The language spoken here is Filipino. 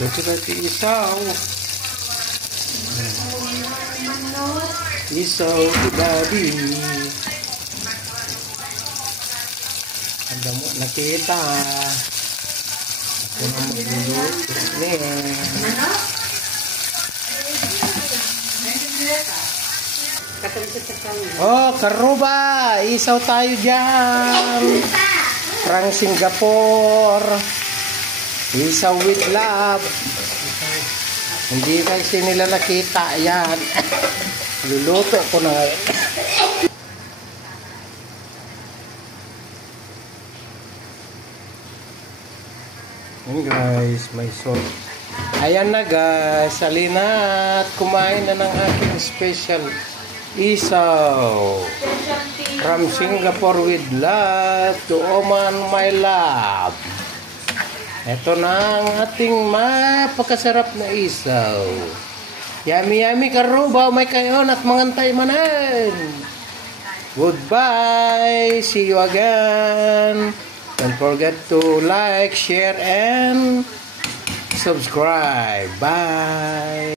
Luto natin isaw. Isaw ibabi. Ang damo nakita. Ako na magluluto. Oh, karuba! Isaw tayo dyan! From Singapore. Isaw with love. Hindi kasi nila nakita yan. Luluto ko na ngayon. Ayan guys, may salt. Ayan na guys, halina at kumain na ng aking special isaw. From Singapore with love to Oman my love. Ito na ang ating mapakasarap na isaw. Yummy yummy karuba, may kayon at mangantay manan. Goodbye, see you again. Don't forget to like, share, and subscribe. Bye.